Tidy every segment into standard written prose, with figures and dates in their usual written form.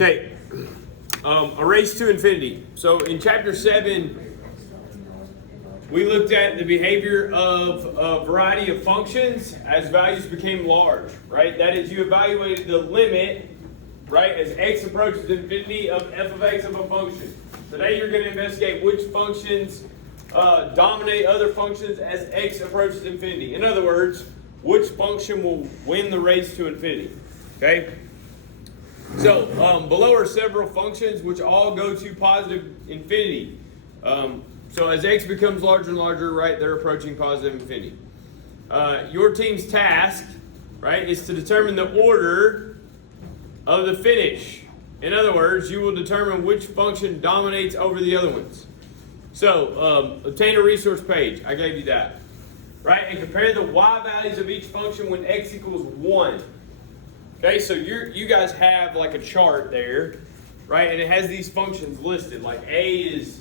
Okay, a race to infinity. So in chapter 7, we looked at the behavior of a variety of functions as values became large, right? That is, you evaluated the limit, right, as x approaches infinity of f of x of a function. Today you're going to investigate which functions dominate other functions as x approaches infinity. In other words, which function will win the race to infinity, okay? So below are several functions which all go to positive infinity. So as x becomes larger and larger, right, they're approaching positive infinity. Your team's task, right, is to determine the order of the finish. In other words, you will determine which function dominates over the other ones. So obtain a resource page. I gave you that. Right, and compare the y values of each function when x equals 1. Okay, so you guys have like a chart there, right, and it has these functions listed. Like a is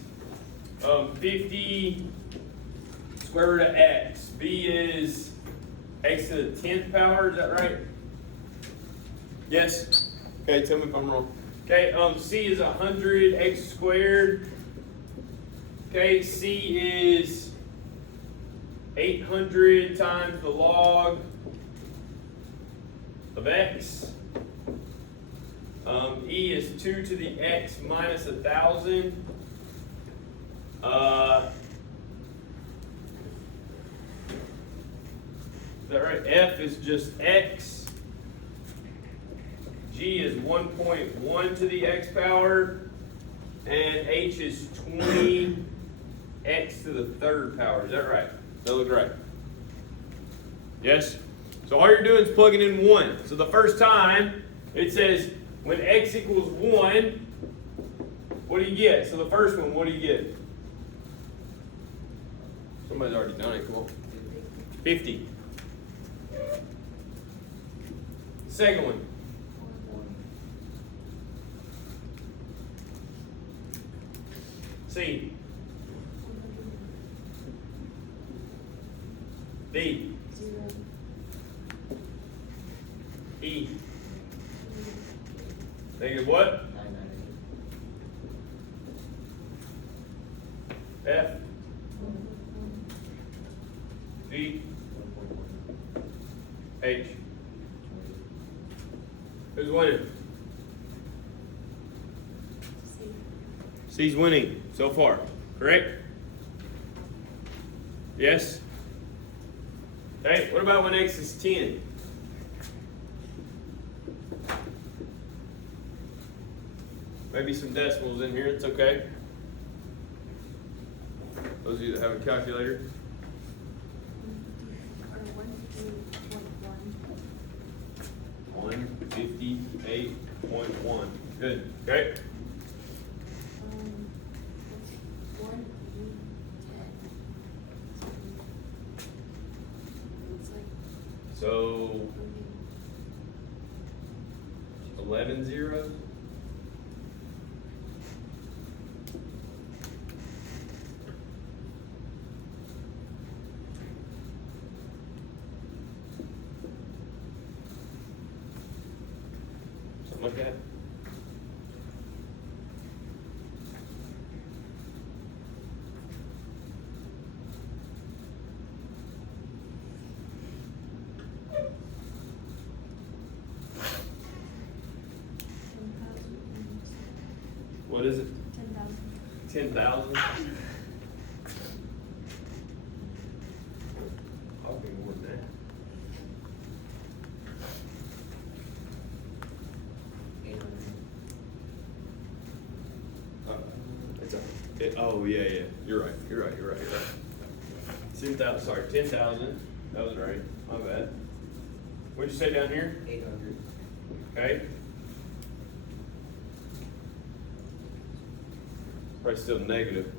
50 square root of x. B is x to the 10th power. Is that right? Yes? Okay, tell me if I'm wrong. Okay, C is 100 x squared. Okay, C is 800 times the log of x. E is 2 to the x minus 1,000. Is that right? F is just x. G is 1.1 to the x power. And H is 20 x to the 3rd power. Is that right? That looks right. Yes? So all you're doing is plugging in 1. So the first time it says when x equals 1, what do you get? So the first one, what do you get? Somebody's already done it. Come on. 50. Second one. C. D. 0. E. Negative what? 998. F. G. H. Who's winning? C. C's winning so far, correct? Yes? Okay, what about when x is 10? Maybe some decimals in here, it's okay. Those of you that have a calculator. 158.1. Good, okay. 1, 10. So 11 zeros. Something like that. What is it? 10,000. 10,000? I'll be more than that. 800. Oh yeah. You're right. 10,000. Sorry, 10,000. That was right. My bad. What'd you say down here? 800. Okay. Probably still negative.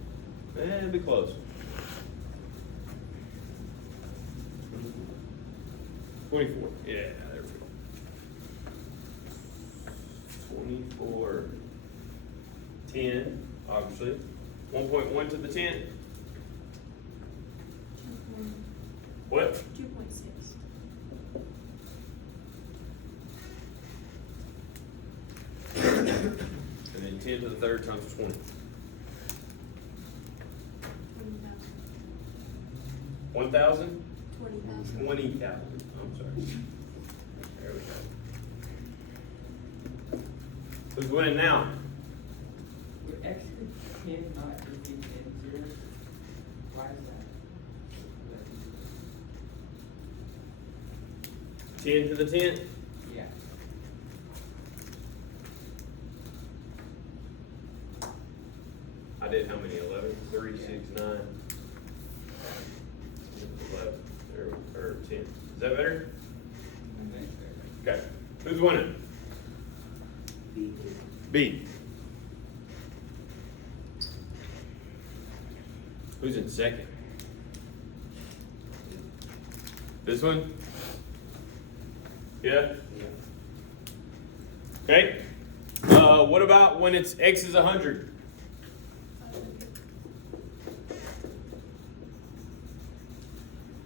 It'd be close. 24. Yeah, there we go. 24. 10, obviously. 1.1 to the 10. What? 2.6. 10 to the third times 20. 1,000? 20,000. 20,000. I'm sorry. There we go. Who's winning now? Would X to 10 not just be 10 zeros? Why is that? 10 to the 10th? Yeah. I did how many? 11? 3, 6, 9. 11. Or 10. Is that better? Okay. Who's winning? B. B. Who's in second? This one? Yeah? Okay. What about when it's x is 100?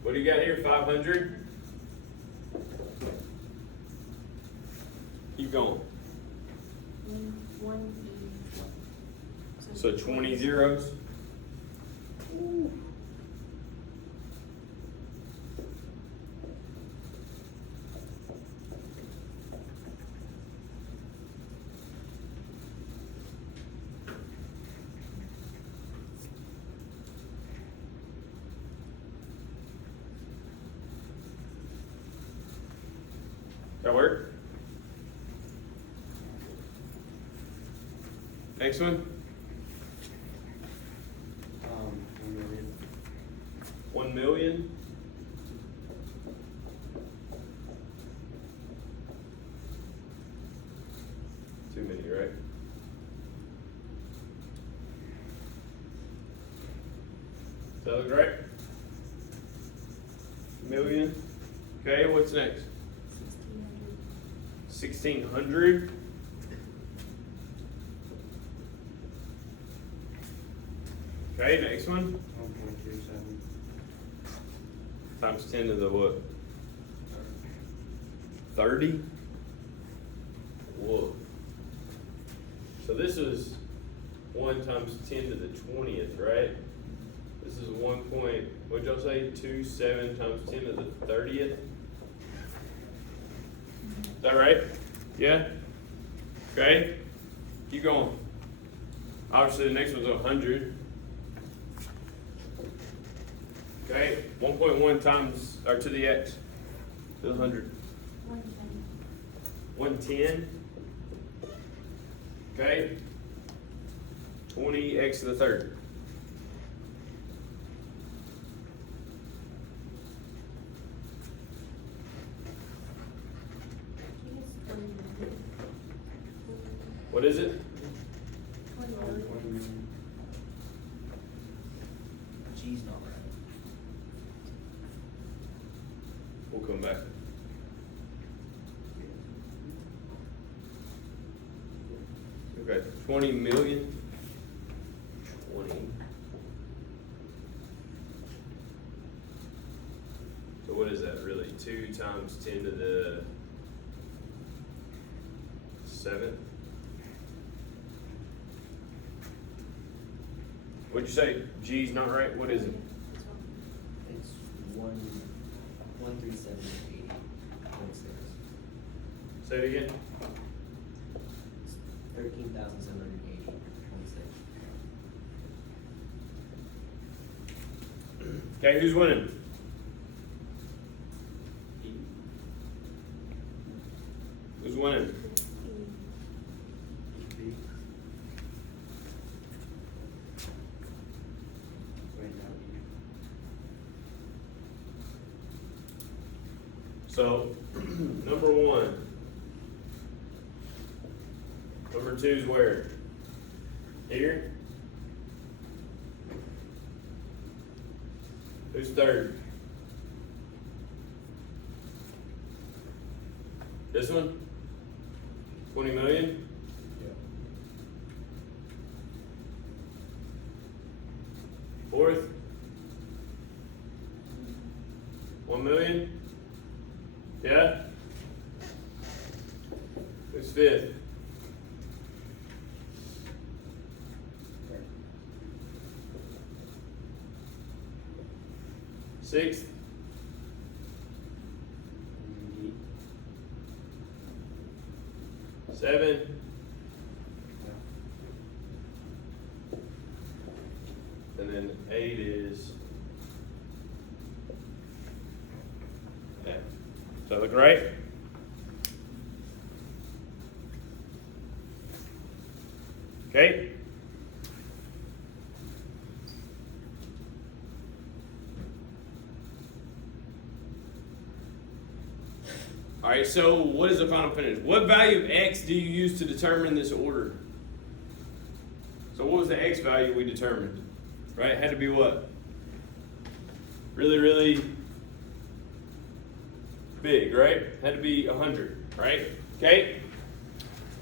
What do you got here? 500? Keep going. One E. So 20 zeros. That work? Next one. 1 million. 1 million. Too many, right? Does that look right? Million. Okay, what's next? 1,600. 1,600. Okay, next one. 1.37. Times 10 to the what? 30? Whoa. So this is 1 times 10 to the 20th, right? This is 1 point, what'd y'all say? 27 times 10 to the 30th? Is that right? Yeah? Okay? Keep going. Obviously, the next one's 100. Okay? 1.1 times, or to the x, to the 100. 110. Okay? 20x to the third. What is it? 20 20 million. million. G's not right. We'll come back. Okay, 20 million. 20. So what is that really? 2 times 10 to the 7th? What'd you say? G's not right? What is it? It's 13780. 26. Say it again. 13,780. 26. Okay, who's winning? Who's winning? B. Right now, So, number 1. Number 2 is where? Here? Who's third? This one? 20 million? Fourth? 1 million? Yeah? Who's fifth? sixth, D, 7, and then 8 is F. Does that look right? Okay. All right, so what is the final finish? What value of x do you use to determine this order? So what was the x value we determined? Right, it had to be what? Really, really big, right? It had to be 100, right? Okay.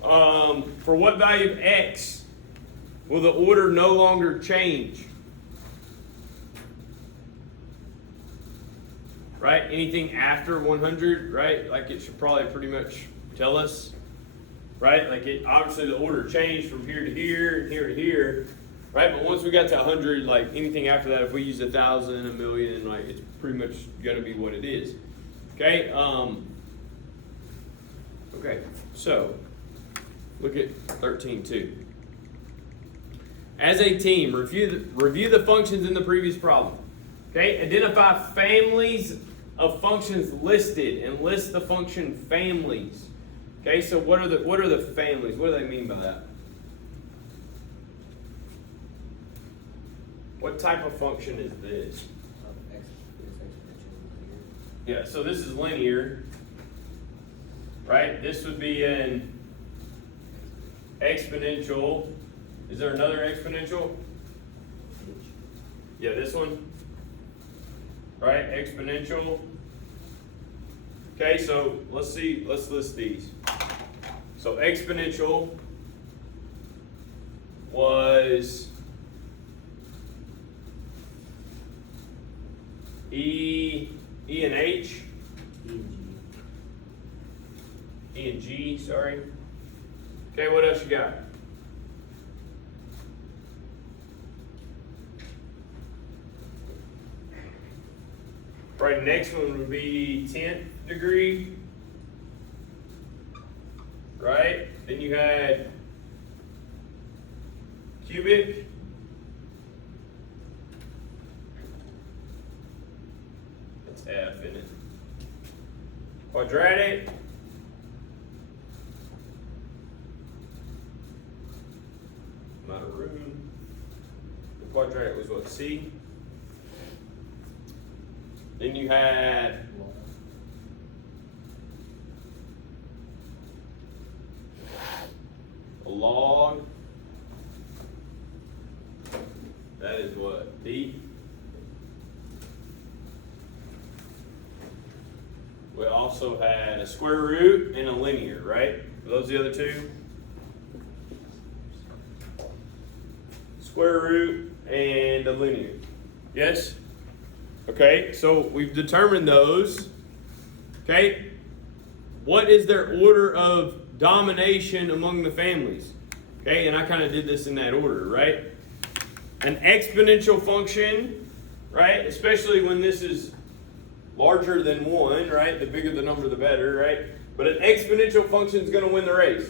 For what value of x will the order no longer change? Right? Anything after 100, right? Like it should probably pretty much tell us, right? Like it obviously the order changed from here to here and here to here, right? But once we got to 100, like anything after that, if we use 1,000 and 1,000,000, like it's pretty much gonna be what it is. Okay. Okay. So look at 13.2. As a team, review the functions in the previous problem. Okay. Identify families of functions listed and list the function families. Okay, so what are the families? What do they mean by that? What type of function is this? X is exponential linear. Yeah, so this is linear, right? This would be an exponential. Is there another exponential? Yeah, this one. Right, exponential. Okay, so let's list these. So exponential was E and H. E and G, sorry. Okay, what else you got? Right, next one would be 10th degree. Right? Then you had cubic. That's F, isn't it? Quadratic. I'm out of room. The quadratic was what, C? Then you had a log. That is what? D. We also had a square root and a linear, right? Are those the other two? Square root and a linear. Yes? Okay, so we've determined those. Okay, what is their order of domination among the families? Okay, and I kind of did this in that order, right? An exponential function, right? Especially when this is larger than 1, right? The bigger the number, the better, right? But an exponential function is going to win the race,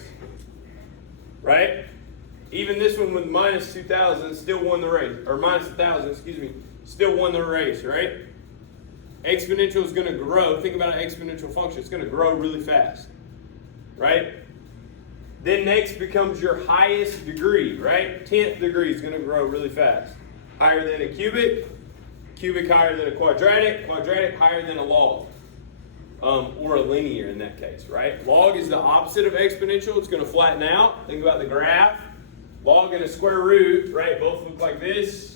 right? Even this one with minus 2,000 still won the race, or minus 1,000, excuse me. Still won the race, right? Exponential is going to grow. Think about an exponential function. It's going to grow really fast, right? Then next becomes your highest degree, right? 10th degree is going to grow really fast. Higher than a cubic, cubic higher than a quadratic, quadratic higher than a log, or a linear in that case, right? Log is the opposite of exponential. It's going to flatten out. Think about the graph. Log and a square root, right? Both look like this.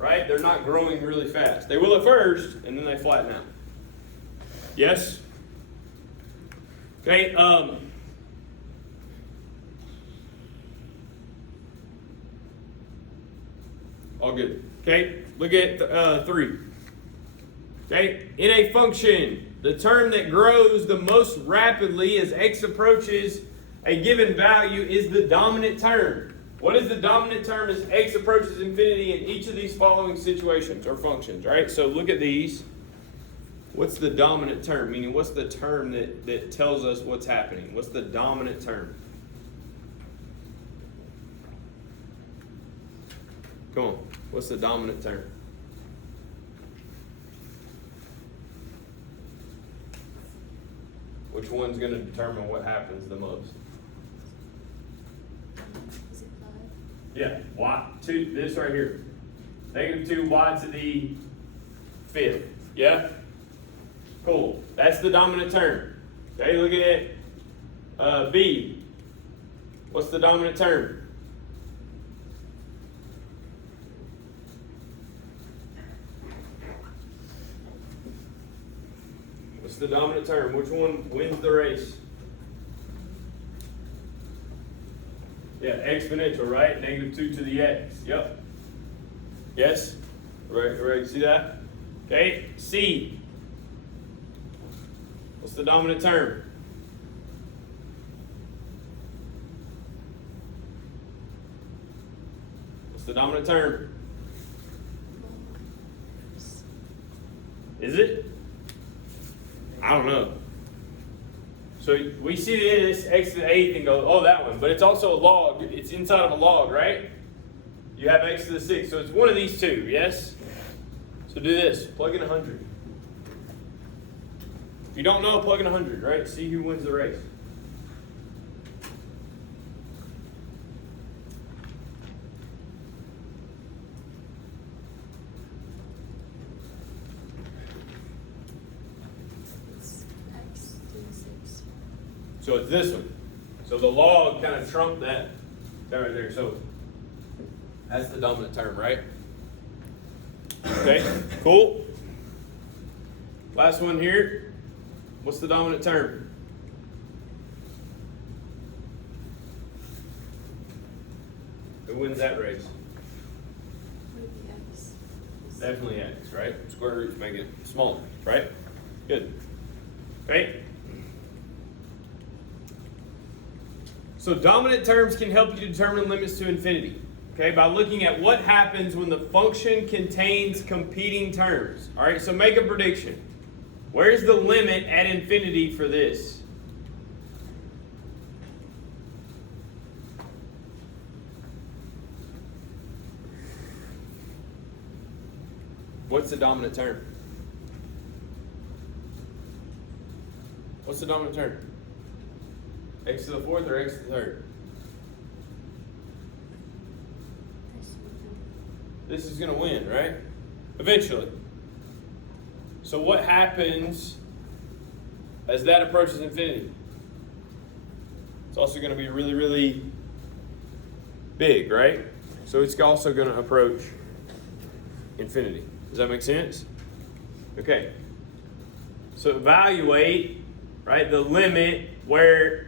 Right? They're not growing really fast. They will at first, and then they flatten out. Yes? Okay, all good. Okay, look at 3. Okay, in a function, the term that grows the most rapidly as x approaches a given value is the dominant term. What is the dominant term as x approaches infinity in each of these following situations or functions, right? So look at these. What's the dominant term? Meaning, what's the term that tells us what's happening? What's the dominant term? Come on. What's the dominant term? Which one's going to determine what happens the most? Is it 5? Yeah, y2, this right here. -2 y to the 5th. Yeah? Cool. That's the dominant term. Okay, look at B. What's the dominant term? What's the dominant term? Which one wins the race? Yeah, exponential, right? -2 to the x. Yep. Yes? Right, see that? Okay, C. What's the dominant term? What's the dominant term? Is it? I don't know. So we see this x to the 8th and go, oh, that one. But it's also a log. It's inside of a log, right? You have x to the 6th. So it's one of these two, yes? So do this. Plug in 100. If you don't know, plug in 100, right? See who wins the race. It's x to the 6. So it's this one. So the log kind of trumped that right there. So that's the dominant term, right? Okay, cool. Last one here. What's the dominant term? Who wins that race? Would it be x? Definitely x, right? Square roots make it smaller, right? Good. Okay. So dominant terms can help you determine limits to infinity. Okay, by looking at what happens when the function contains competing terms. All right, so make a prediction. Where's the limit at infinity for this? What's the dominant term? What's the dominant term? X to the 4th or x to the 3rd? This is going to win, right? Eventually. So what happens as that approaches infinity? It's also going to be really, really big, right? So it's also going to approach infinity. Does that make sense? Okay. So evaluate, right, the limit where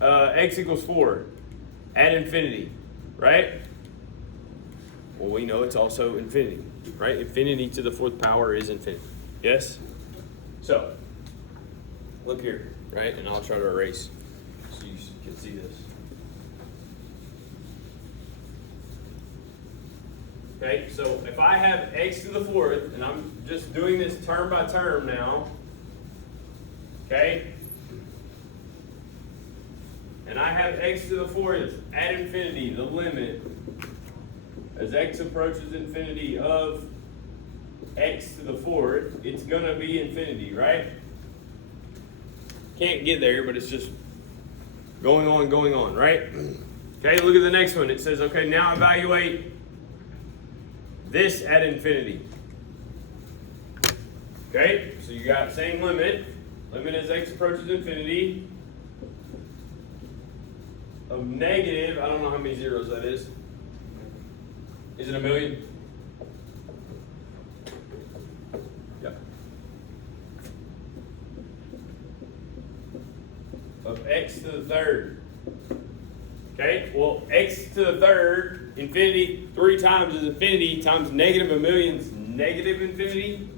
x equals 4 at infinity, right? Well, we know it's also infinity, right? Infinity to the 4th power is infinity. Yes? So, look here, right? And I'll try to erase so you can see this. Okay, so if I have x to the 4th, and I'm just doing this term by term now, okay? And I have x to the 4th at infinity, the limit, as x approaches infinity of x to the 4th, it's going to be infinity, right? Can't get there, but it's just going on, right? Okay, look at the next one. It says, okay, now evaluate this at infinity. Okay, so you got same limit. Limit as x approaches infinity of negative, I don't know how many zeros that is. Is it 1,000,000? Yep. Of x to the 3rd. Okay, well, x to the 3rd, infinity 3 times is infinity times negative 1,000,000 is negative infinity.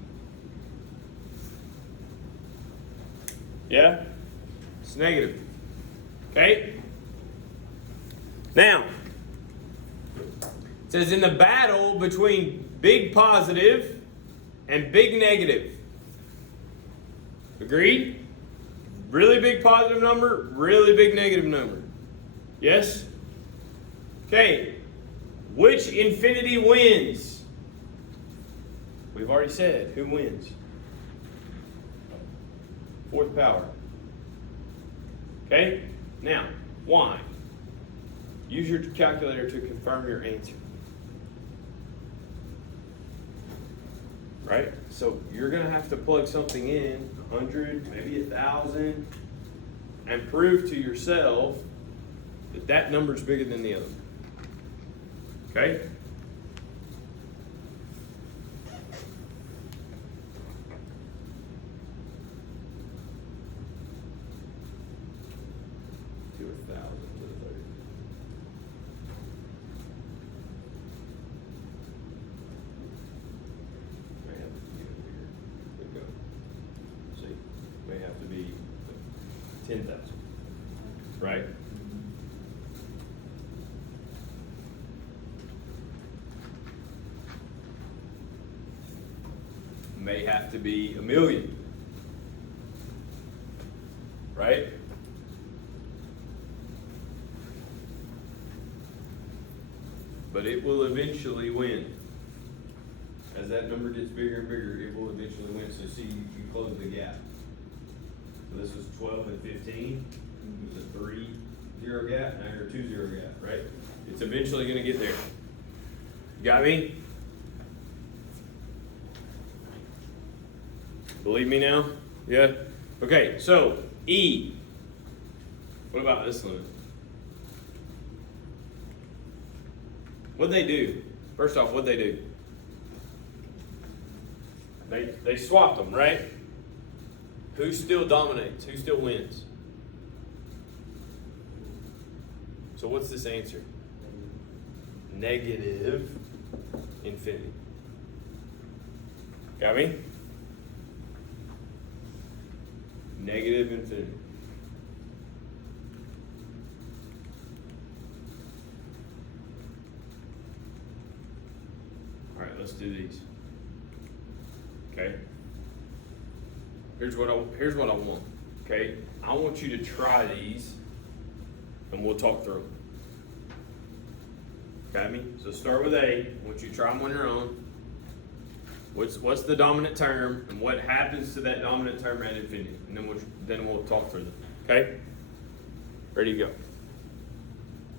Yeah? It's negative. Okay? Now, it says in the battle between big positive and big negative. Agreed? Really big positive number, really big negative number. Yes? Okay. Which infinity wins? We've already said who wins. Fourth power. Okay? Now, why? Use your calculator to confirm your answer. Right? So you're going to have to plug something in, 100, maybe 1,000, and prove to yourself that that number is bigger than the other. Okay? Do 1,000 to the 30. May have to be bigger. There we go. See, may have to be 10,000. Right? May have to be 1,000,000. Right? But it will eventually win. As that number gets bigger and bigger, it will eventually win. So see, you close the gap. So this was 12 and 15. It was a 3-0 gap. Now you're a 2-0 gap, right? It's eventually going to get there. Got me? Believe me now? Yeah? Okay, so E. What about this limit? What'd they do? First off, what'd they do? They swapped them, right? Who still dominates? Who still wins? So what's this answer? Negative infinity. Got me? Negative infinity. All right, let's do these. Okay. Here's what I want. Okay, I want you to try these, and we'll talk through them. Got me? So start with A. I want you to try them on your own. What's the dominant term, and what happens to that dominant term at infinity? And then we'll talk through them. Okay? Ready to go.